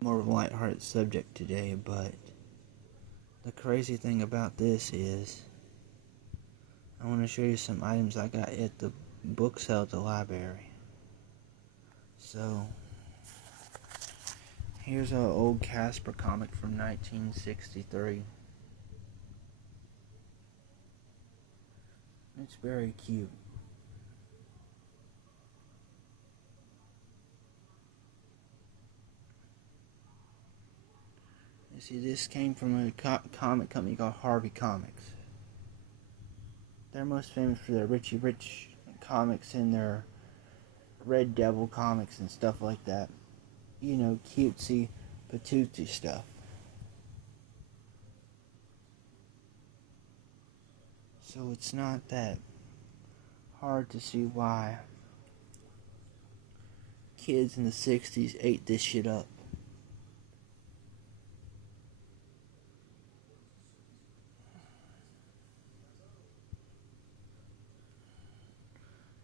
More of a lighthearted subject today, but the crazy thing about this is I want to show you some items I got at the book sale at the library. So, here's an old Casper comic from 1963. It's very cute. You see, this came from a comic company called Harvey Comics. They're most famous for their Richie Rich comics and their Red Devil comics and stuff like that. You know, cutesy, patootsy stuff. So it's not that hard to see why kids in the 60s ate this shit up.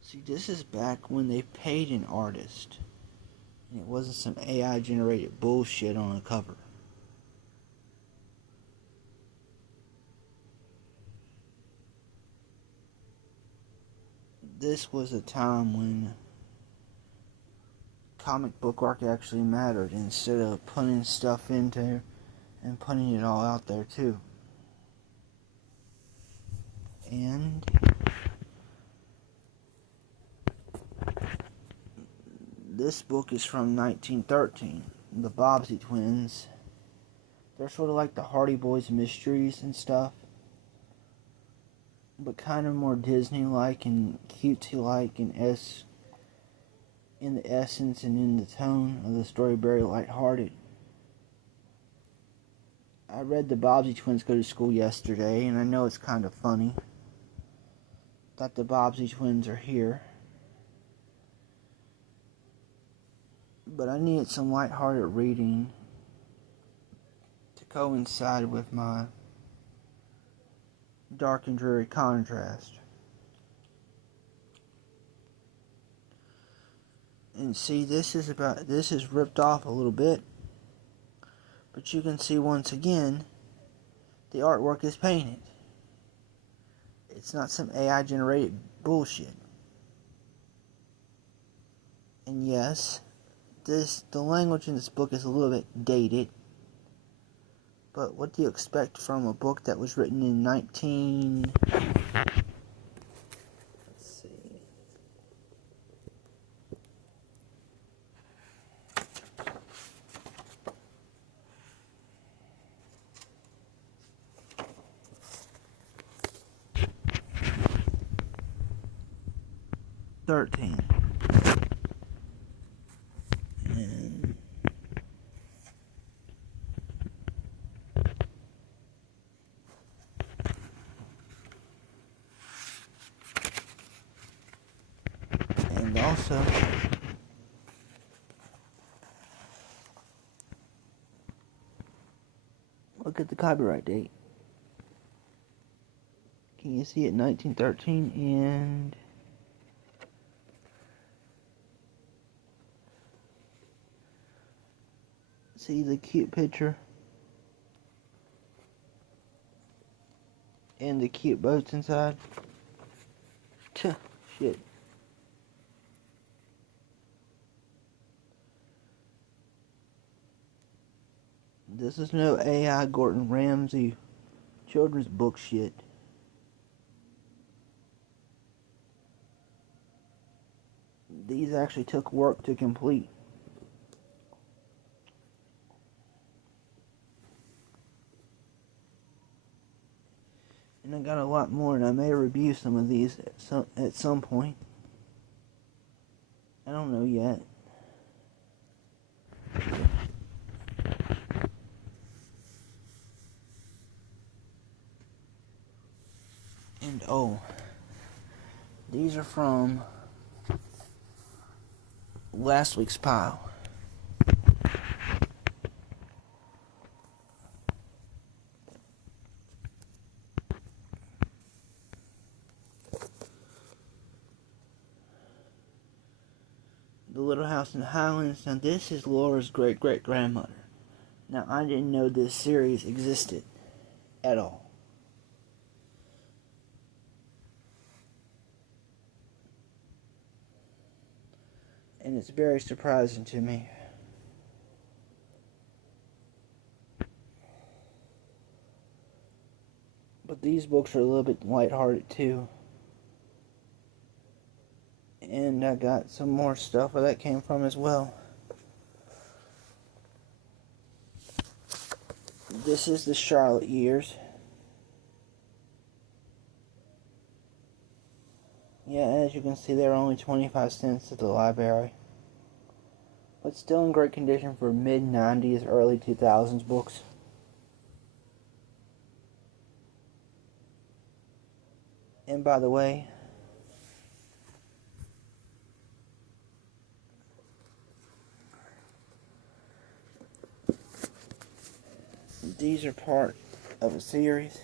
See, this is back when they paid an artist, and it wasn't some AI generated bullshit on a cover. This was a time when comic book art actually mattered instead of putting stuff into and putting it all out there too. And this book is from 1913. The Bobbsey twins. They're sort of like the Hardy Boys mysteries and stuff, but kind of more Disney-like and cutesy-like and in the essence and in the tone of the story, very lighthearted. I read the Bobbsey twins go to school yesterday, and I know it's kind of funny that the Bobbsey twins are here. But I needed some lighthearted reading to coincide with my dark and dreary contrast. And see, this is ripped off a little bit, but you can see once again the artwork is painted. It's not some AI generated bullshit. And yes, the language in this book is a little bit dated, but what do you expect from a book that was written in 13. And also, look at the copyright date. Can you see it? 1913, and see the cute picture and the cute boats inside. Shit. This is no AI Gordon Ramsay children's book shit. These actually took work to complete. And I got a lot more, and I may review some of these at some point. I don't know yet. And oh, these are from last week's pile. The Little House in the Highlands. Now this is Laura's great-great-grandmother. Now, I didn't know this series existed at all. And it's very surprising to me. But these books are a little bit lighthearted too. And I got some more stuff where that came from as well. This is the Charlotte Years. Yeah, as you can see, they're only 25 cents at the library. But still in great condition for mid-90s, early 2000s books. And by the way, these are part of a series.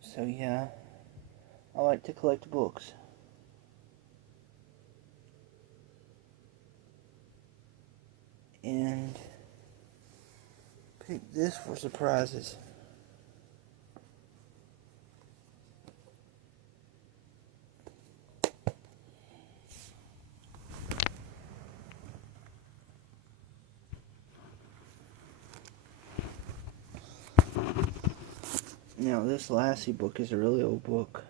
So yeah, I like to collect books. And pick this for surprises. Now, this Lassie book is a really old book.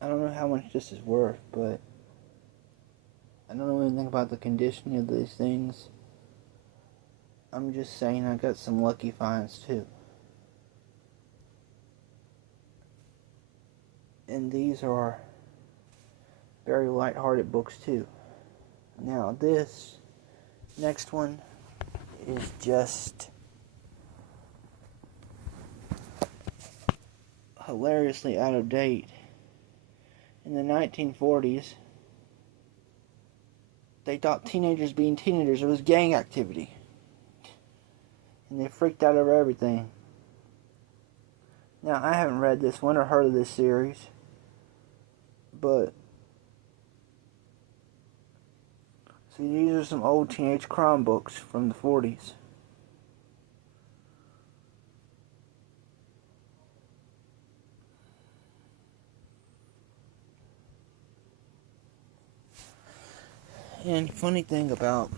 I don't know how much this is worth, but I don't know anything about the condition of these things. I'm just saying I got some lucky finds too. And these are very light-hearted books too. Now, this next one is just hilariously out of date. In the 1940s, they thought teenagers being teenagers was gang activity. And they freaked out over everything. Now, I haven't read this one or heard of this series, but see, these are some old teenage crime books from the 40s. And funny thing about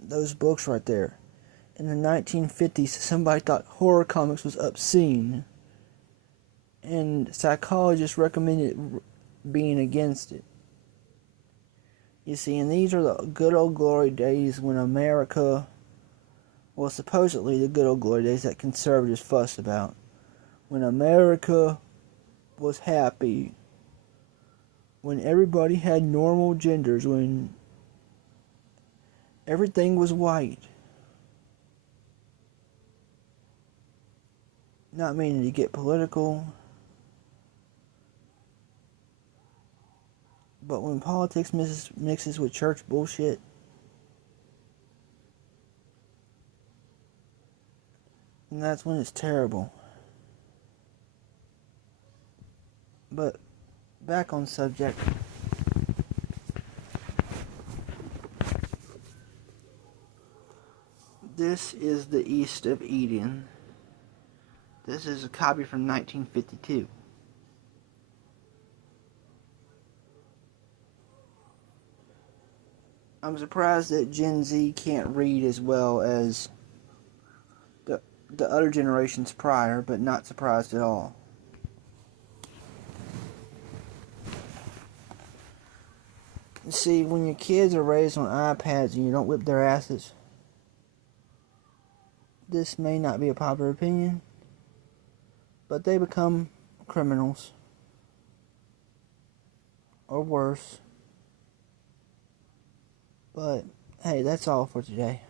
those books right there, in the 1950s, somebody thought horror comics was obscene, and psychologists recommended being against it. You see, and these are the good old glory days when America, well, supposedly the good old glory days that conservatives fuss about, when America was happy, when everybody had normal genders, when everything was white. Not meaning to get political, but when politics mixes with church bullshit, and that's when it's terrible. But back on subject. This is The East of Eden. This is a copy from 1952. I'm surprised that Gen Z can't read as well as the other generations prior, but not surprised at all. See, when your kids are raised on iPads and you don't whip their asses, this may not be a popular opinion, but they become criminals. Or worse. But, hey, that's all for today.